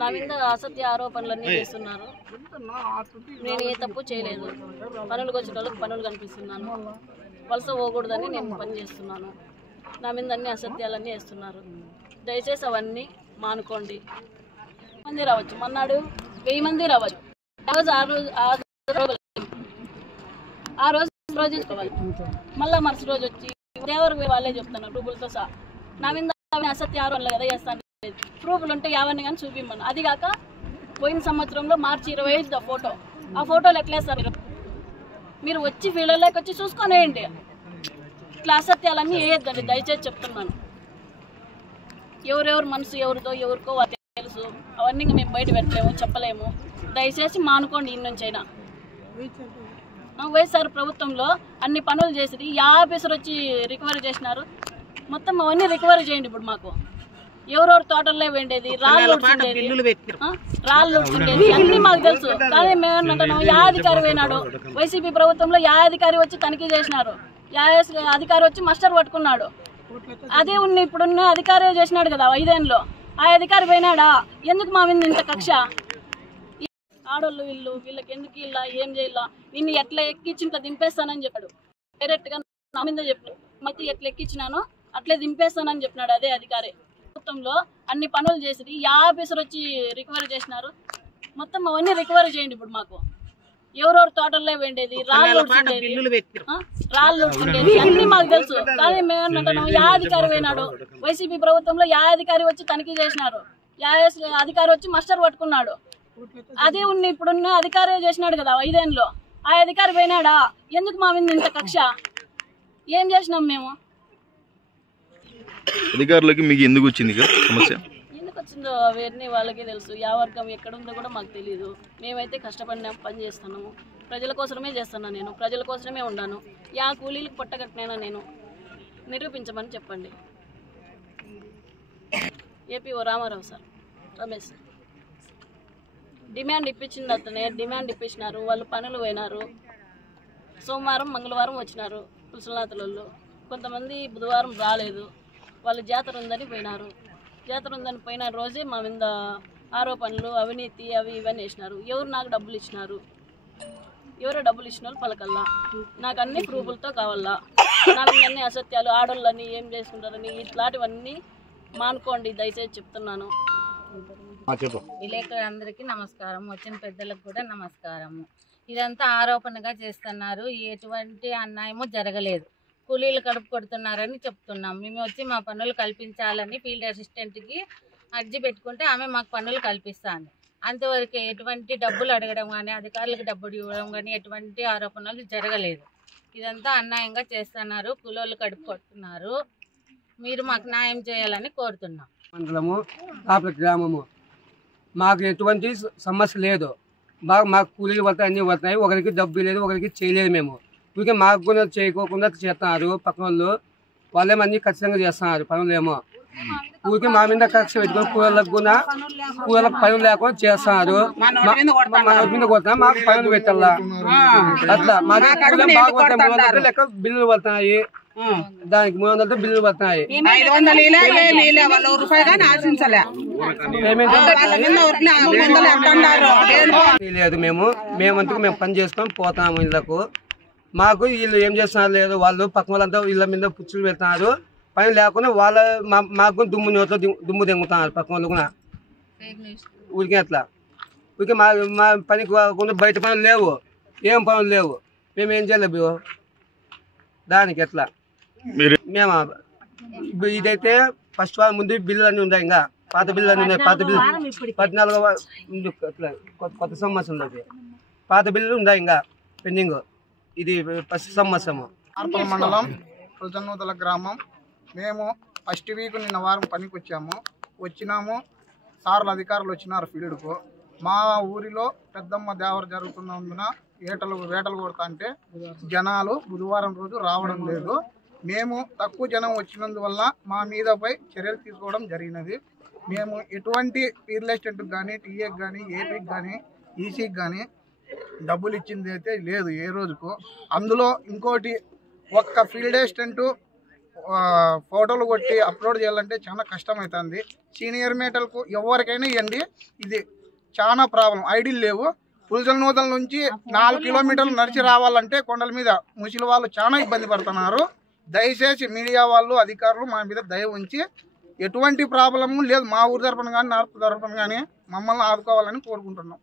నా మీద అసత్య ఆరోపణలన్నీ చేస్తున్నారు. నేను ఏ తప్పు చేయలేదు. పనులకు వచ్చిన వాళ్ళకి పనులు కనిపిస్తున్నాను. వలస పోకూడదని నేను పని చేస్తున్నాను. నా మీద అన్ని అసత్యాలన్నీ వేస్తున్నారు. దయచేసి అవన్నీ మానుకోండి. మంది రావచ్చు, మన్నాడు 1000 మంది రావచ్చు. ఆ రోజు చేసుకోవాలి. మళ్ళీ మరుసటి రోజు వచ్చి ఎవరు వాళ్ళే చెప్తున్నారు ప్రూఫ్లతో సహా. నా మీద అసత్య ఆరోపణలు కదా చేస్తాను. ప్రూఫ్లు ఉంటే ఎవరిని కానీ చూపిమ్మను. అది కాక పోయిన సంవత్సరంలో మార్చి 25 ఫోటో. ఆ ఫోటోలు ఎట్లేస్తారు మీరు వచ్చి ఫీల్డ్లోకి వచ్చి చూసుకొనేయండి. ఇట్లా అసత్యాలన్నీ వేయద్దండి దయచేసి చెప్తున్నాను. ఎవరెవరు మనసు ఎవరితో ఎవరికో తెలుసు. అవన్నీ మేము బయట పెట్టలేము, చెప్పలేము. దయచేసి మానుకోండి. ఇన్నుంచైనా వైఎస్ఆర్ ప్రభుత్వంలో అన్ని పనులు చేసి ఆఫీసర్ వచ్చి రికవరీ చేసినారు. మొత్తం అవన్నీ రికవరీ చేయండి. ఇప్పుడు మాకు ఎవరెవరు తోటల్లో వెండేది, రాళ్ళు ఉడిచిండేది అన్ని మాకు తెలుసు. కానీ మేమేమంటున్నాం, యా అధికారి పోయినాడు. వైసీపీ ప్రభుత్వంలో యా అధికారి వచ్చి తనిఖీ చేసినారు. యా అధికారి వచ్చి మస్టర్ పట్టుకున్నాడు. అదే ఇప్పుడున్న అధికారి చేసినాడు కదా 5 ఏళ్ళలో. ఆ అధికారి పోయినాడా? ఎందుకు మా మీద ఇంత కక్ష? ఆడోళ్ళు వీళ్ళకి ఎందుకు ఇలా ఏం చేయాల, నిన్ను ఎట్లా ఎక్కించి ఇంట్లో దింపేస్తానని చెప్పాడు. డైరెక్ట్గా నా మీద చెప్పాడు. మధ్య ఎట్లా ఎక్కించినానో అట్లే దింపేస్తానని చెప్పినాడు అదే అధికారి. ప్రభుత్వంలో అన్ని పనులు చేసి ఆఫీసర్ వచ్చి రికవరీ చేసినారు. మొత్తం అవన్నీ రికవరీ చేయండి. ఇప్పుడు మాకు ఎవరెవరు తోటల్లో వెండేది, రాళ్ళు ఉడిచిండేది అన్ని మాకు తెలుసు. కానీ మేమేమంటున్నాం, యా అధికారి పోయినాడు. వైసీపీ ప్రభుత్వంలో యా అధికారి వచ్చి తనిఖీ చేసినారు. యా అధికారి వచ్చి మస్టర్ పట్టుకున్నాడు. అదే ఇప్పుడున్న అధికారి చేసినాడు కదా 5 ఏళ్ళలో. ఆ అధికారి పోయినాడా? ఎందుకు మా మీద ఇంత కక్ష? ఏం చేసినాం మేము? అధికారులకి మీకు ఎందుకు వచ్చింది సమస్య? ఎందుకు వచ్చిందో అవన్నీ వాళ్ళకే తెలుసు. యా వర్గం ఎక్కడుందో కూడా మాకు తెలియదు. మేమైతే కష్టపడినా పని చేస్తున్నాము. ప్రజల కోసమే చేస్తున్నాను. నేను ప్రజల కోసమే ఉన్నాను. యా కూలీలకు పొట్టగట్టినైనా నేను నిరూపించమని చెప్పండి. APO Ramarao sir, Ramesh demand ఇప్పించింది. అతనే డిమాండ్ ఇప్పించినారు. వాళ్ళు పనులు పోయినారు. సోమవారం మంగళవారం వచ్చినారు పులుసునాథులలో. కొంతమంది బుధవారం రాలేదు. వాళ్ళు జాతర ఉందని పోయినారు. జాతర ఉందని పోయిన రోజే మా మీద ఆరోపణలు, అవినీతి అవి ఇవన్నీ వేసినారు. ఎవరు నాకు డబ్బులు ఇచ్చినారు, ఎవరో డబ్బులు ఇచ్చిన వాళ్ళు పలకల్లా. నాకు అన్ని ప్రూఫ్లతో కావాలా. నా మీద అన్ని అసత్యాలు, ఆడోళ్ళని ఏం చేసుకుంటారని ఇట్లాంటివన్నీ మానుకోండి దయచేసి చెప్తున్నాను. విలేకరులందరికీ నమస్కారం, వచ్చిన పెద్దలకు కూడా నమస్కారము. ఇదంతా ఆరోపణగా చేస్తున్నారు. ఎటువంటి అన్యాయము జరగలేదు. కూలీలు కడుపు కొడుతున్నారని చెప్తున్నాం. మేము వచ్చి మా పనులు కల్పించాలని ఫీల్డ్ అసిస్టెంట్కి అర్జీ పెట్టుకుంటే ఆమె మాకు పనులు కల్పిస్తాను. అంతవరకు ఎటువంటి డబ్బులు అడగడం కానీ, అధికారులకు డబ్బులు ఇవ్వడం కానీ ఎటువంటి ఆరోపణలు జరగలేదు. ఇదంతా అన్యాయంగా చేస్తున్నారు. కూలీలు కడుపు కొడుతున్నారు. మీరు మాకు న్యాయం చేయాలని కోరుతున్నాం. మండలము కాపల గ్రామము మాకు ఎటువంటి సమస్య లేదు. మాకు కూలీలు పడతాయి, అన్నీ పడుతున్నాయి. ఒకరికి డబ్బు లేదు, ఒకరికి చేయలేదు. మేము ఊరికే మాకు కూడా చేయకోకుండా చేస్తున్నారు. పక్కన వాళ్ళేమో అన్నీ ఖచ్చితంగా చేస్తున్నారు పనులేమో. ఊరికే మా మీద కక్ష పెట్టుకొని కూలీలకు కూడా కూలీలకు పనులు లేకుండా చేస్తున్నారు. మన మీద కొడుతున్నా మాకు పనులు పెట్టాలా అట్లా. మాకు బాగా 300 లెక్క బిల్లులు పడుతున్నాయి. దానికి 300 బిల్లులు పడుతున్నాయి. లేదు. మేమంతకు మేము పని చేసుకొని పోతాము ఇళ్లకు. మాకు వీళ్ళు ఏం చేస్తున్నారు లేదు. వాళ్ళు పక్కన వాళ్ళంతా ఇళ్ళ మీద పుచ్చులు పెడుతున్నారు. పని లేకుండా వాళ్ళ మాకు దుమ్ము దెంగుతున్నారు పక్కన వాళ్ళు కూడా. ఊరికే అట్లా ఊరికే మా పనికి కాకుండా బయట పనులు లేవు, ఏం పనులు లేవు. మేము ఏం చేయలేవు దానికి. ఎట్లా మేము ఇదైతే ఫస్ట్ వాళ్ళ ముందు బిల్లులు అన్నీ ఉన్నాయి. ఇంకా పాత బిల్లులు అన్నీ ఉన్నాయి. పాత బిల్లు 14 అట్లా కొత్త సంవత్సరం ఉన్నది. పాత బిల్లులు ఉన్నాయి ఇంకా పెండింగ్. ఇది ఫస్ట్ సంవత్సరము. ఆర్పల మండలం పుల్చనూతల గ్రామం. మేము ఫస్ట్ వీక్ నిన్న వారం పనికి వచ్చినాము. సార్లు అధికారులు వచ్చినారు ఫీల్డ్కు. మా ఊరిలో పెద్దమ్మ దేవర జరుగుతున్నందున వేటలు కొడతా అంటే జనాలు బుధవారం రోజు రావడం లేదు. మేము తక్కువ జనం వచ్చినందువల్ల మా మీదపై చర్యలు తీసుకోవడం జరిగినది. మేము ఎటువంటి ఫీల్డ్ అసిస్టెంట్కి కానీ, టీఏకి కానీ, ఏపీకి కానీ, ఈసీకి కానీ డబ్బులు ఇచ్చింది అయితే లేదు ఏ రోజుకు. అందులో ఇంకోటి ఒక్క ఫీల్డ్ అసిస్టెంట్ ఫోటోలు కొట్టి అప్లోడ్ చేయాలంటే చాలా కష్టమవుతుంది. సీనియర్ మేటలకు ఎవరికైనా ఇవ్వండి, ఇది చాలా ప్రాబ్లం. ఐడీలు లేవు. పులిజలనూతల నుంచి 4 కిలోమీటర్లు నడిచి రావాలంటే కొండల మీద ముసలి వాళ్ళు చాలా ఇబ్బంది పడుతున్నారు. దయచేసి మీడియా వాళ్ళు, అధికారులు మా మీద దయ ఉంచి ఎటువంటి ప్రాబ్లము లేదు, మా ఊరి తరపున కానీ నార్త్ తరపున కానీ మమ్మల్ని ఆదుకోవాలని కోరుకుంటున్నాం.